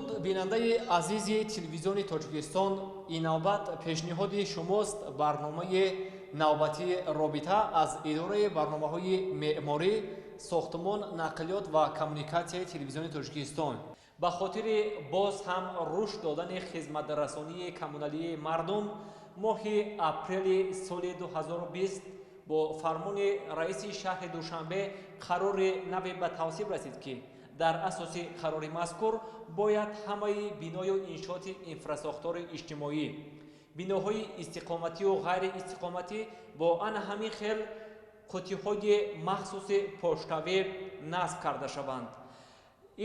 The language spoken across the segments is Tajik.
дуруд бинандаи азизи телевизиони Тоҷикистон, ин навбат пешниҳоди шумост барномаи навбатии робита аз идораи барномаҳои меъморӣ, сохтмон, нақлиёт ва коммуникатсияи телевизиони Тоҷикистон. ба хотири боз ҳам рушд додани хизматрасонии коммуналии мардум, моҳи апрели соли 2020 бо фармони раиси шаҳри Душанбе қарори наве ба тавсиб расид ки дар асоси қарори мазкур бояд ҳамаи биною иншооти инфрасохтори иҷтимоӣ, биноҳои истиқоматию ғайриистиқоматӣ бо ана ҳамин хел қуттиҳои махсуси поштавӣ насб карда шаванд.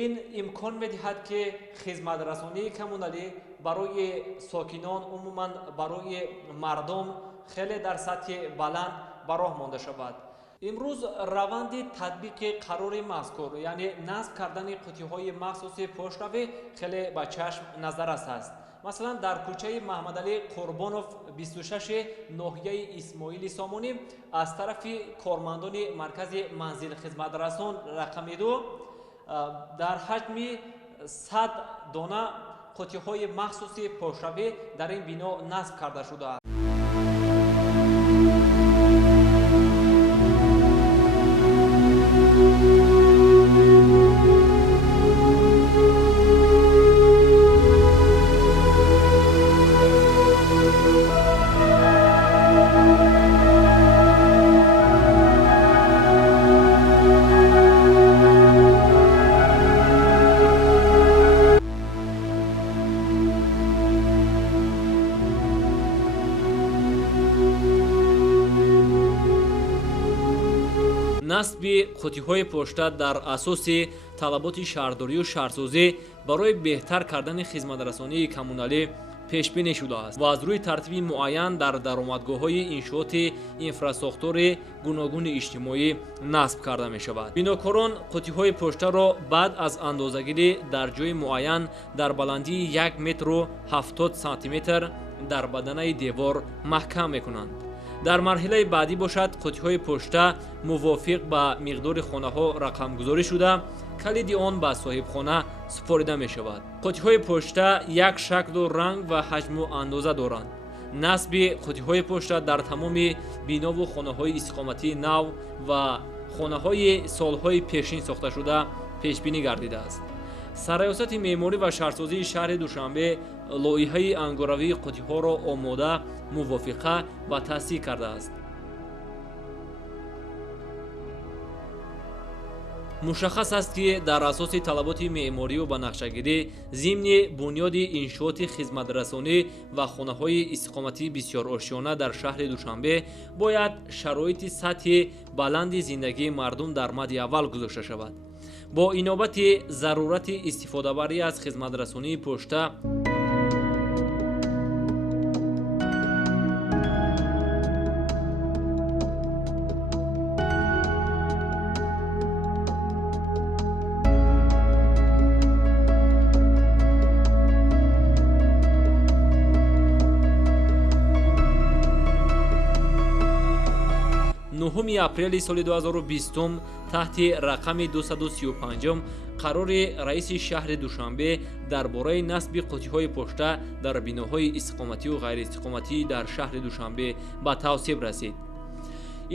ин имкон медиҳад ки хизматрасонии коммуналӣ барои сокинон, умуман барои мардум хеле дар сатҳи баланд ба роҳ монда шавад. имрӯз раванди татбиқи қарори мазкур, яъне насб кардани қуттиҳои махсуси поштавӣ хеле ба чашм назаррас аст. масалан, дар кӯчаи Маҳмадалӣ Қурбонов 26 ноҳияи Исмоили Сомонӣ аз тарафи кормандони маркази манзилхизматрасон рақами 2 дар ҳаҷми 100 дона қуттиҳои махсуси поштавӣ дар ин бино насб карда шудааст. насби қуттиҳои пошта дар асоси талаботи шаҳрдорию шаҳрсозӣ барои беҳтар кардани хизматрасонии коммуналӣ пешбинӣ шудааст ва аз рӯи тартиби муайян дар даромадгоҳҳои иншооти инфрасохтори гуногуни иҷтимоӣ насб карда мешавад. Бинокорон қуттиҳои поштаро баъд аз андозагирӣ дар ҷои муайян дар баландии 1 метру 70 сантиметр дар баданаи девор маҳкам мекунанд. дар марҳилаи баъдӣ бошад қуттиҳои пошта мувофиқ ба миқдори хонаҳо рақамгузорӣ шуда калиди он ба соҳибхона супорида мешавад. қуттиҳои пошта як шаклу ранг ва ҳаҷму андоза доранд. насби қуттиҳои пошта дар тамоми бинову хонаҳои истиқоматии нав ва хонаҳои солҳои пешин сохташуда пешбинӣ гардидааст. сараёсати меъморӣ ва шаҳрсозии шаҳри Душанбе лоиҳаи ангоравии қуттиҳоро омода, мувофиқа ва тасдиқ кардааст. мушаххас аст ки дар асоси талаботи меъморию ба нақшагирӣ зимни бунёди иншооти хизматрасонӣ ва хонаҳои истиқоматии бисёр ошёна дар шаҳри Душанбе бояд шароити сатҳи баланди зиндагии мардум дар мадди аввал гузошта шавад. бо инобати зарурати истифодабарӣ аз хизматрасонии пошта апрели соли 2020 таҳти рақами 235 қарори раиси шаҳри Душанбе дар бораи насби қуттиҳои пошта дар биноҳои истиқоматию ғайриистиқоматӣ дар шаҳри Душанбе ба тавсиб расид.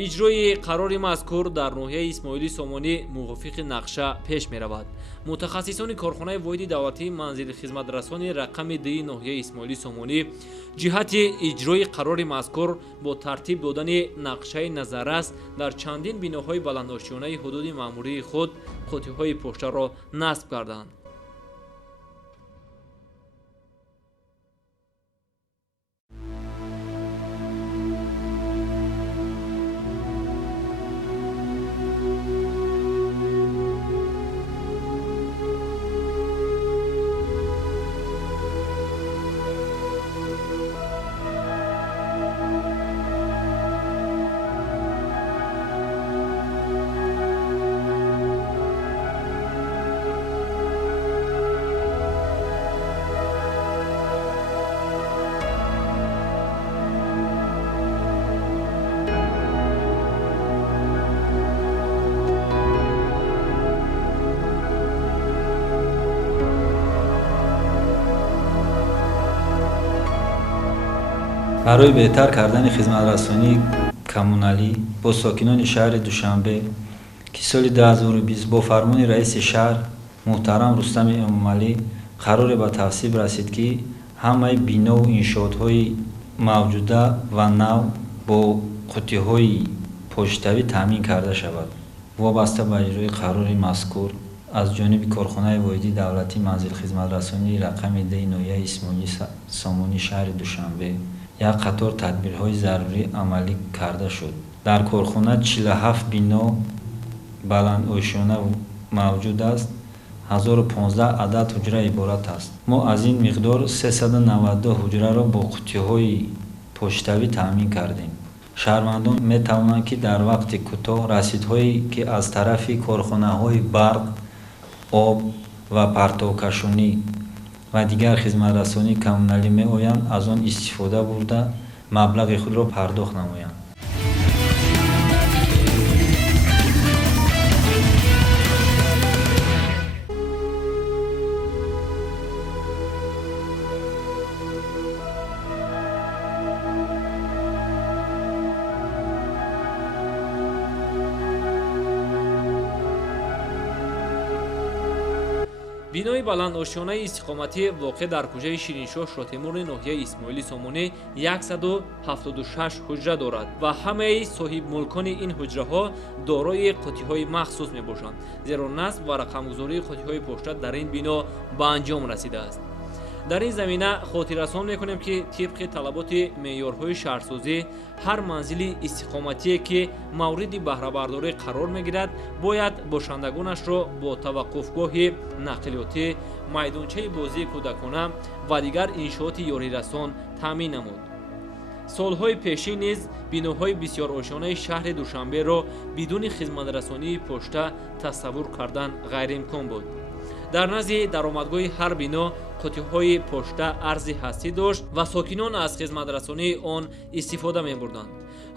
иҷрои қарори мазкур дар ноҳияи Исмоили Сомонӣ мувофиқи нақша пеш меравад. мутахассисони корхонаи воҳиди давлатии манзилхизматрасони рақами 2 ноҳияи Исмоили Сомонӣ ҷиҳати иҷрои қарори мазкур бо тартиб додани нақшаи назаррас дар чандин биноҳои баландошёнаи ҳудуди маъмурии худ қуттиҳои поштаро насб карданд. барои беҳтар кардани хизматрасонии коммуналӣ бо сокинони шаҳри Душанбе ки соли 2020 бо фармони раиси шаҳр муҳтарам Рустами Эмомалӣ қароре ба тавсиб расид ки ҳамаи бинову иншоотҳои мавҷуда ва нав бо қуттиҳои почтавӣ таъмин карда шавад. вобаста ба иҷрои қарори мазкур аз ҷониби корхонаи воҳидии давлатии манзилхизматрасонии рақами Д ноҳияи Исмоилӣ Сомонӣ шаҳри Душанбе як қатор тадбирҳои зарурӣ амалӣ карда шуд. дар корхона 47 бино баландошона мавҷуд аст. 1015 адад ҳуҷра иборат аст. мо аз ин миқдор 392 ҳуҷраро бо қуттиҳои почтавӣ таъмин кардем. шаҳрвандон метавонанд ки дар вақти кӯтоҳ расидҳое ки аз тарафи корхонаҳои барқ, об ва партовкашонӣ ва дигар хизматрасонии коммуналӣ меоянд, аз он истифода бурда маблағи худро пардохт намоянд. бинои баландошонаи истиқоматӣ воқеъ дар кӯчаи Шириншоҳ Шотемури ноҳияи Исмоилӣ Сомонӣ 176 ҳуҷра дорад ва ҳамаи соҳибмулкони ин ҳуҷраҳо дорои қуттиҳои махсус мебошанд, зеро насб ва рақамгузории қуттиҳои почта дар ин бино ба анҷом расидааст. дар ин замина хотиррасон мекунем ки тибқи талаботи меъёрҳои шаҳрсозӣ ҳар манзили истиқоматие ки мавриди баҳрабардорӣ қарор мегирад бояд бошандагонашро бо таваққуфгоҳи нақлиётӣ, майдончаи бозии кӯдакона ва дигар иншооти ёрирасон таъмин намуд. солҳои пешин низ биноҳои бисёр ошёнаи шаҳри Душанберо бидуни хизматрасонии почта тасаввур кардан ғайриимкон буд. дар назди даромадгоҳи ҳар бино қуттиҳои почта арзи ҳастӣ дошт ва сокинон аз хизматрасонии он истифода мебурданд.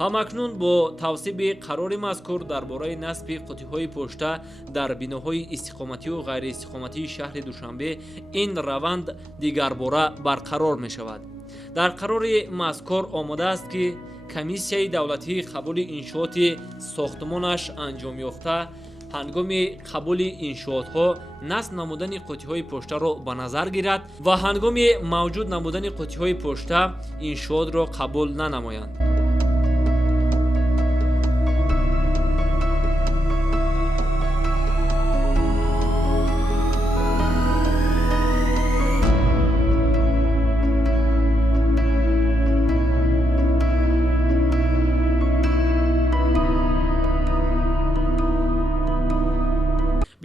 ҳамакнун бо тавсиби қарори мазкур дар бораи насби қуттиҳои почта дар биноҳои истиқомативу ғайриистиқоматии шаҳри Душанбе ин раванд дигарбора барқарор мешавад. дар қарори мазкур омадааст ки комиссияи давлатии қабули иншооти сохтмонаш анҷомёфта ҳангоми қабули иншоотҳо насб намудани қуттиҳои поштаро ба назар гирад ва ҳангоми мавҷуд намудани қуттиҳои почта иншоотро қабул нанамоянд.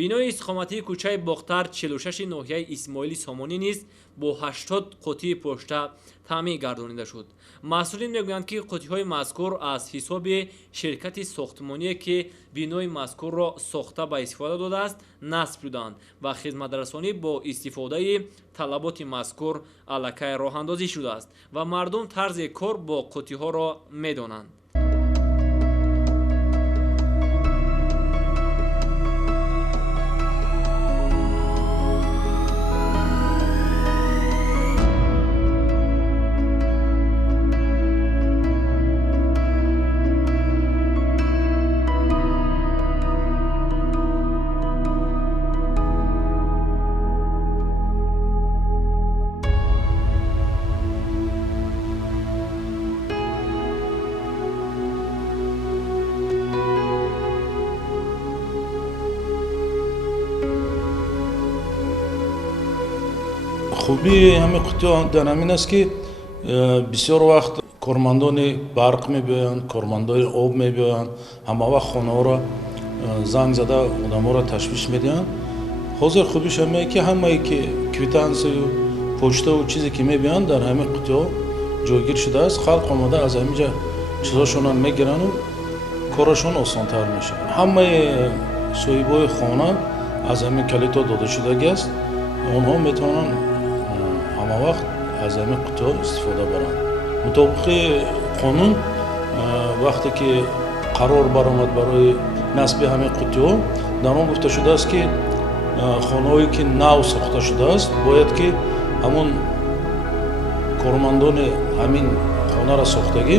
бинои истиқоматии кӯчаи Боқтар 46 ноҳияи Исмоилӣ Сомонӣ низ бо 80 қуттии почта таъмин гардонида шуд. масъулин мегӯянд ки қуттиҳои мазкур аз ҳисоби ширкати сохтмоние ки бинои мазкурро сохта ба истифода додааст насб шуданд ва хизматрасонӣ бо истифодаи талаботи мазкур аллакай роҳандозӣ шудааст ва мардум тарзи кор бо қуттиҳоро медонанд. خوبی همه قطعه در همین است که بسیار وقت کارمندان برق میبیاین، کارمندان آب میبیاین، همه وقت خانه ها را زنگ زده آدم ها را تشویش میدین. حاضر خوبیش همه که همه که کویتانسی و پوچتا و چیزی که میبیاین در همه قطعه جایگیر شده است. خلق آمده از همینجا چیزاشون میگیرن و کارشون آسان‌تر میشه. همه صاحبای خانه از همین کلیتا داده شده است. اونها میتونن همه وقت از همین قطعه استفاده برند. مطابق قانون وقتی که قرار برآمد برای نصب همین قطعه در آن گفته شده است که خانه‌هایی که نو ساخته شده است باید که همون کارمندان همین хонаро сохтагӣ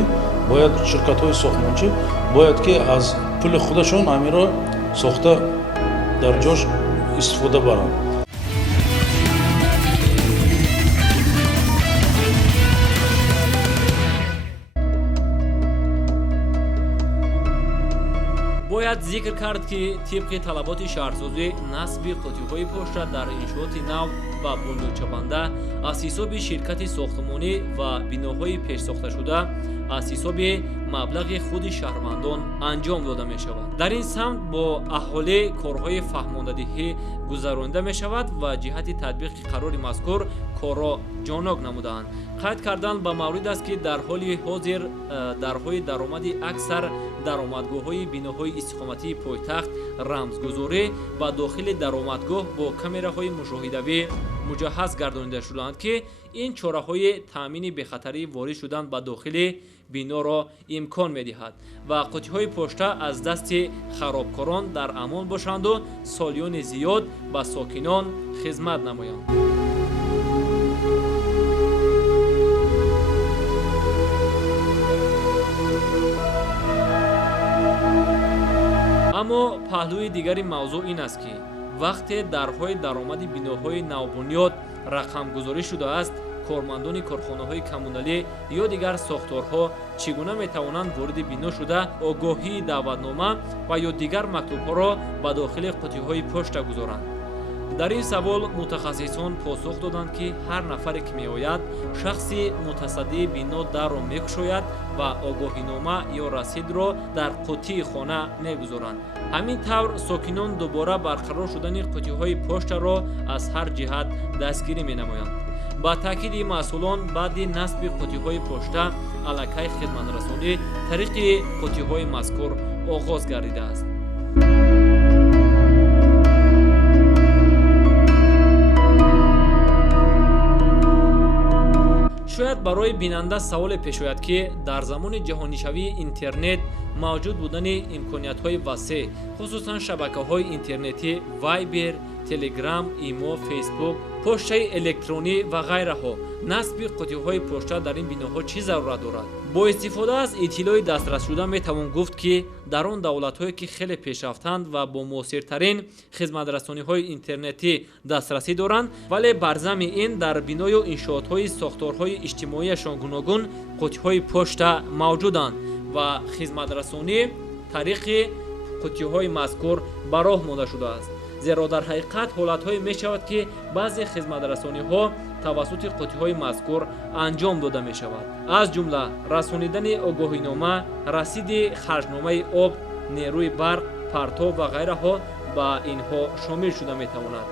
бояд ширкатҳои сохтмончӣ бояд ки аз пули худашон амиро сохта дар ҷош истифода баранд. бояд зикр кард ки тибқи талаботи шаҳрсозӣ насби қуттиҳои пошта дар иншооти нав ва бундукчабанда аз ҳисоби ширкати сохтмонӣ ва биноҳои пешсохташуда аз ҳисоби маблағи худи шаҳрвандон анҷом дода мешавад. Дар ин самт бо аҳолӣ корҳои фаҳмондадиҳӣ гузаронида мешавад ва ҷиҳати татбиқи қарори мазкур корро ҷонок намудаанд. қайд кардан ба маврид аст ки дар ҳоли ҳозир дарҳои даромади аксар даромадгоҳҳои биноҳои истиқоматии пойтахт рамзгузорӣ ба дохили даромадгоҳ бо камераҳои мушоҳидавӣ муҷаҳҳаз гардонида шудаанд ки ин чораҳои таъмини бехатарӣ ворид шудан ба дохили биноро имкон медиҳад ва қуттиҳои пошта аз дасти харобкорон дар амон бошанду солиёни зиёд ба сокинон хизмат намоянд. аммо паҳлӯи дигари мавзӯъ ин аст ки вақте дарҳои даромади биноҳои навбунёд рақамгузорӣ шудааст, кормандони корхонаҳои коммуналӣ ё дигар сохторҳо чӣ гуна метавонанд вориди бино шуда огоҳии даъватнома ва ё дигар мактубҳоро ба дохили қуттиҳои пошта гузоранд? дар ин савол мутахассисон посух доданд ки ҳар нафаре ки меояд шахси мутасаддии бино дарро мекушояд ва огоҳинома ё расидро дар қуттии хона мегузоранд. ҳамин тавр сокинон дубора барқарор шудани қуттиҳои поштаро аз ҳар ҷиҳат дастгирӣ менамоянд. ба таъкиди масъулон баъди насби қуттиҳои пошта аллакай хидматрасонӣ тариқи қуттиҳои мазкур оғоз гардидааст. шояд барои бинанда саволе пеш ояд ки дар замони ҷаҳонишавии интернет мавҷуд будани имкониятҳои васеъ, хусусан шабакаҳои интернетӣ Viber, Telegram, Imo, Facebook, поштаи электронӣ ва ғайраҳо, насби қуттиҳои пошта дар ин биноҳо чӣ зарурат дорад? бо истифода аз иттилои дастрасшуда метавон гуфт ки дар он давлатҳое ки хеле пешрафтанд ва бо муосиртарин хизматрасониҳои интернетӣ дастрасӣ доранд, вале бар замми ин дар биною иншоотҳои сохторҳои иҷтимоияшон гуногун қуттиҳои пошта мавҷуданд ва хизматрасонӣ тариқи қуттиҳои мазкур ба роҳ монда шудааст. зеро дар ҳақиқат ҳолатҳое мешавад ки баъзе хизматрасониҳо тавассути қуттиҳои мазкур анҷом дода мешавад. аз ҷумла расонидани огоҳинома, расиди харҷномаи об, нерӯи барқ, партов ва ғайраҳо ба инҳо шомил шуда метавонад.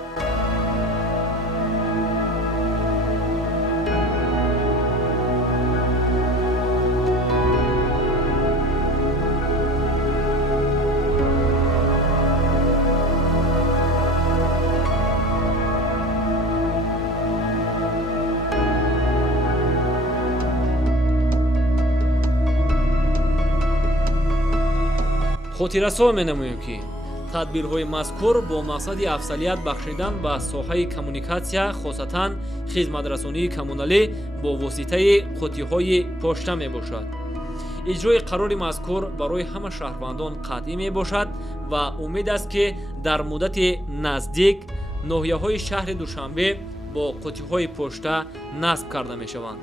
хотиррасо менамоем ки тадбирҳои мазкур бо мақсади афзалият бахшидан ба соҳаи коммуникатсия, хосатан хизматрасонии коммуналӣ бо воситаи қуттиҳои пошта мебошад. иҷрои қарори мазкур барои ҳама шаҳрвандон қатъӣ мебошад ва умед аст ки дар муддати наздик ноҳияҳои шаҳри Душанбе бо қуттиҳои пошта насб карда мешаванд.